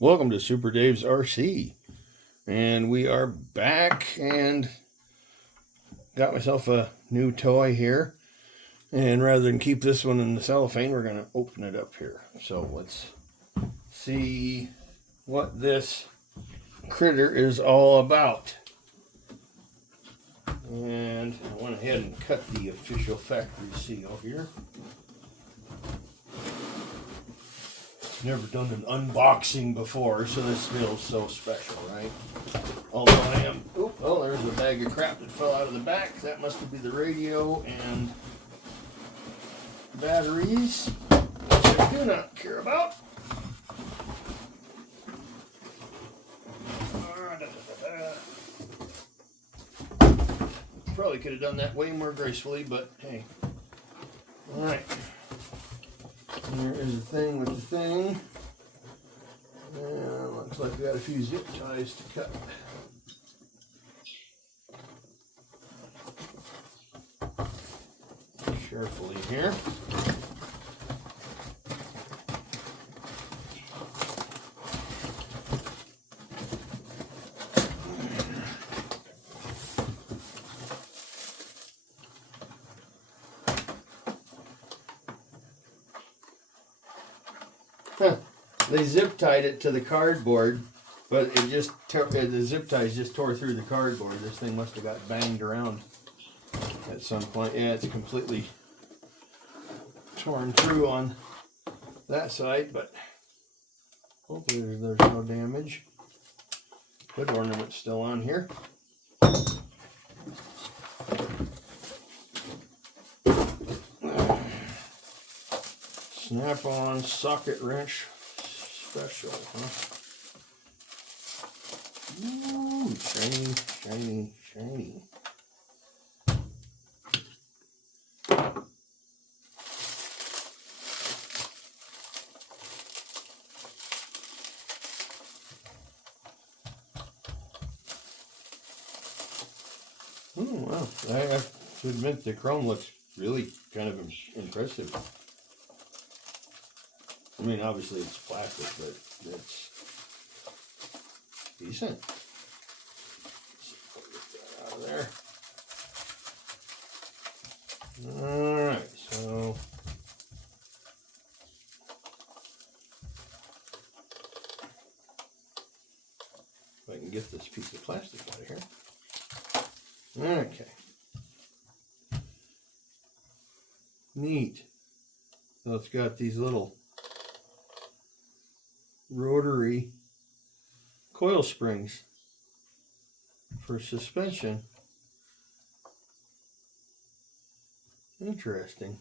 Welcome to Super Dave's RC, and we are back and got myself a new toy here. And rather than keep this one in the cellophane, we're going to open it up here. So let's see what this critter is all about. And I went ahead and cut the official factory seal here. Never done an unboxing before, so this feels so special, right? Although I am, oh, there's a bag of crap that fell out of the back. That must be the radio and batteries, which I do not care about. Probably could have done that way more gracefully, but hey. Alright. There is a thing with the thing. And looks like we got a few zip ties to cut. Carefully here. They zip tied it to the cardboard, but it just the zip ties just tore through the cardboard. This thing must have got banged around at some point. Yeah, it's completely torn through on that side, but hopefully there's no damage. Hood ornament's still on here. Snap-on socket wrench special, huh? Ooh, shiny, shiny, shiny. Wow. I have to admit the chrome looks really kind of impressive. I mean, obviously it's plastic, but it's decent. Get that out of there. Alright, so if I can get this piece of plastic out of here. Okay. Neat. So it's got these little rotary coil springs for suspension. Interesting.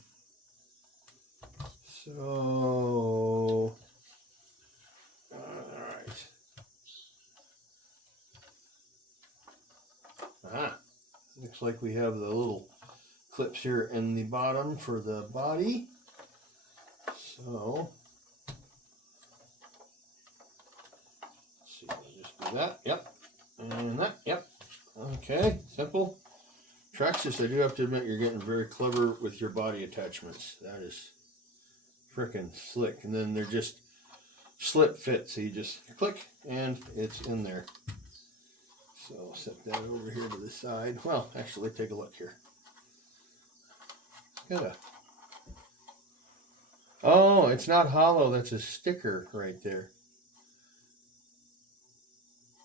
So, alright. Looks like we have the little clips here in the bottom for the body. So, let's see, I'll just do that, yep, and that, yep. Okay, simple. Traxxas, I do have to admit, you're getting very clever with your body attachments. That is frickin' slick. And then they're just slip fit, so you just click and it's in there. So I'll set that over here to the side. Well, actually, take a look here. Oh, it's not hollow. That's a sticker right there.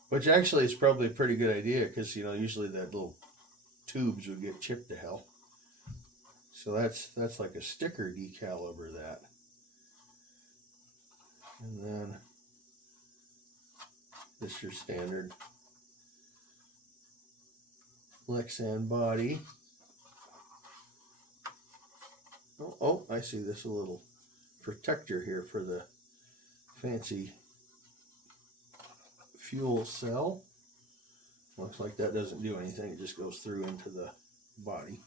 Which actually is probably a pretty good idea because, you know, usually that little tubes would get chipped to hell. So that's like a sticker decal over that. And then this is your standard Lexan body. Oh, I see this little protector here for the fancy fuel cell. Looks like that doesn't do anything. It just goes through into the body.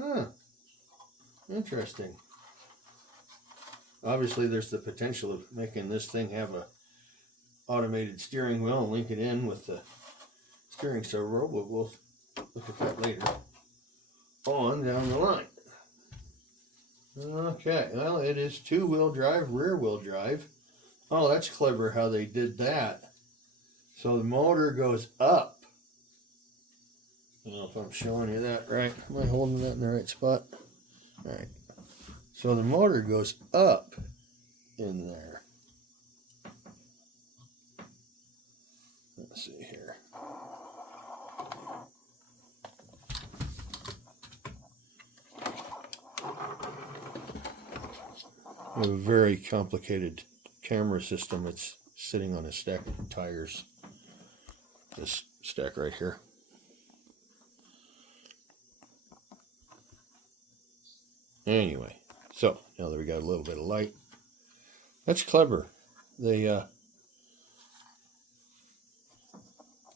Huh. Interesting. Obviously, there's the potential of making this thing have a automated steering wheel and link it in with the steering servo, but we'll look at that later on down the line. Okay, well, it is two-wheel drive, rear-wheel drive. Oh, that's clever how they did that. So the motor goes up. I don't know if I'm showing you that right. Am I holding that in the right spot? All right. So the motor goes up in there. Let's see here. A very complicated camera system. It's sitting on a stack of tires. This stack right here. Anyway, so now that we got a little bit of light, that's clever. They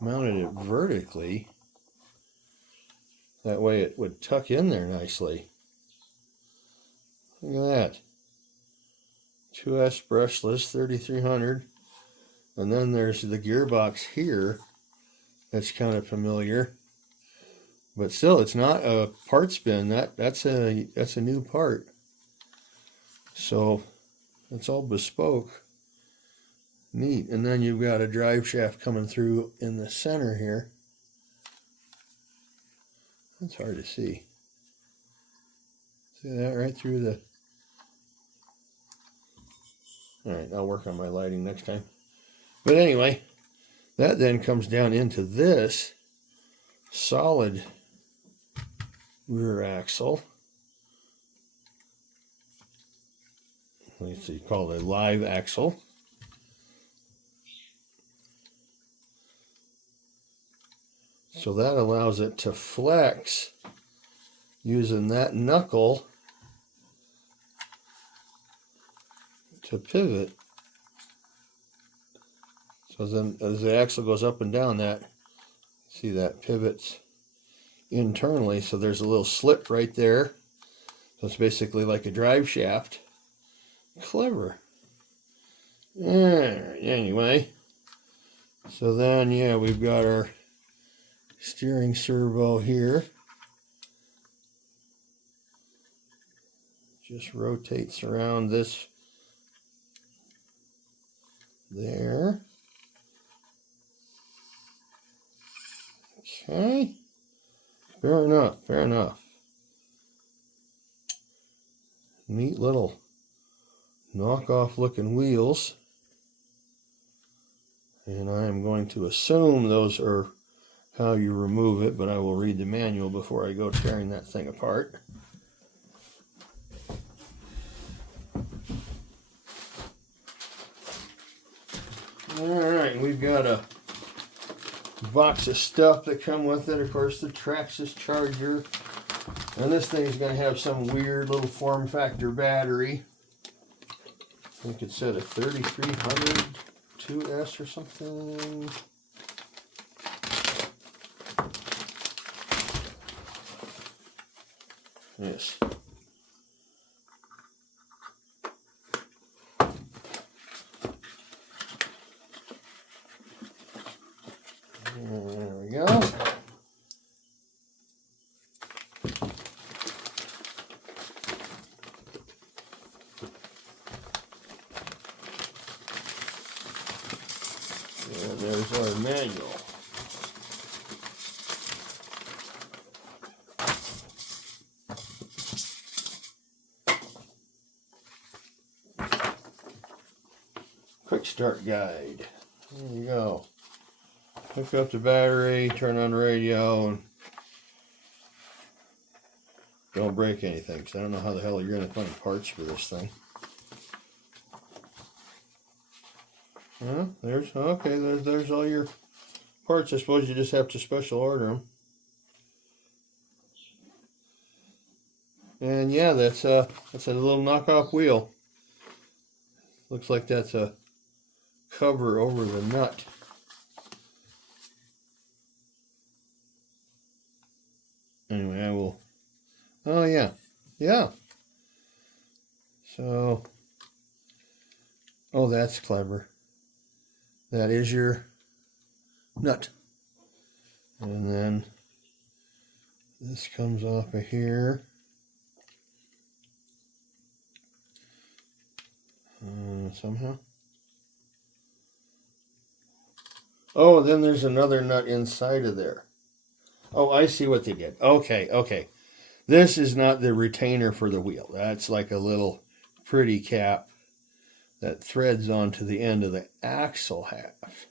mounted it vertically. That way it would tuck in there nicely. Look at that. 2S brushless 3300. And then there's the gearbox here. That's kind of familiar. But still, it's not a parts bin. That's a new part. So it's all bespoke. Neat. And then you've got a drive shaft coming through in the center here. That's hard to see. See that right through the... Alright, I'll work on my lighting next time. But anyway, that then comes down into this solid rear axle. Let's see, called a live axle. So that allows it to flex using that knuckle to pivot. So then as the axle goes up and down, that, see, that pivots internally. So there's a little slip right there. So it's basically like a drive shaft. Clever. Anyway, so then, yeah, we've got our steering servo here. Just rotates around this there. Okay. Fair enough, fair enough. Neat little knockoff looking wheels. And I am going to assume those are how you remove it, but I will read the manual before I go tearing that thing apart. Alright, we've got a box of stuff that come with it. Of course, the Traxxas charger. And this thing's going to have some weird little form factor battery. I think it said a 3300 2S or something. Yes. There we go. And there's our manual. Quick start guide. There you go. Hook up the battery, turn on the radio, and don't break anything, because I don't know how the hell you're going to find parts for this thing. There's all your parts. I suppose you just have to special order them. And yeah, that's a little knockoff wheel. Looks like that's a cover over the nut. Anyway, I will. Oh yeah, yeah. So, oh, that's clever. That is your nut. And then this comes off of here. somehow. Oh, then there's another nut inside of there. Oh, I see what they did. Okay, okay. This is not the retainer for the wheel. That's like a little pretty cap that threads onto the end of the axle half,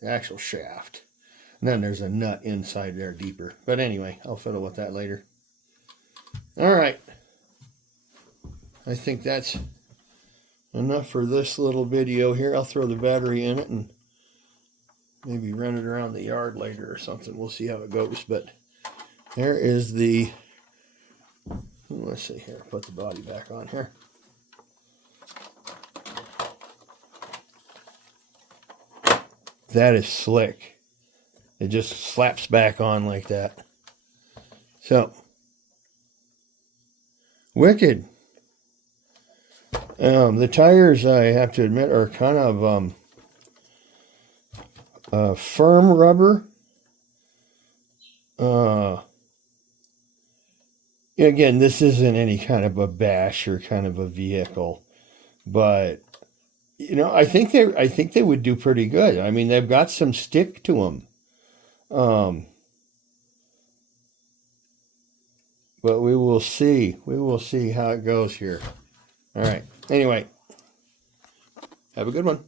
the axle shaft. And then there's a nut inside there deeper. But anyway, I'll fiddle with that later. All right. I think that's enough for this little video here. I'll throw the battery in it and maybe run it around the yard later or something. We'll see how it goes. But there is the, let's see here, put the body back on here. That is slick. It just slaps back on like that. So, wicked. The tires, I have to admit, are kind of firm rubber. Again, this isn't any kind of a bash or kind of a vehicle, but you know, I think they would do pretty good. I mean, they've got some stick to them. But we will see. We will see how it goes here. All right. Anyway, have a good one.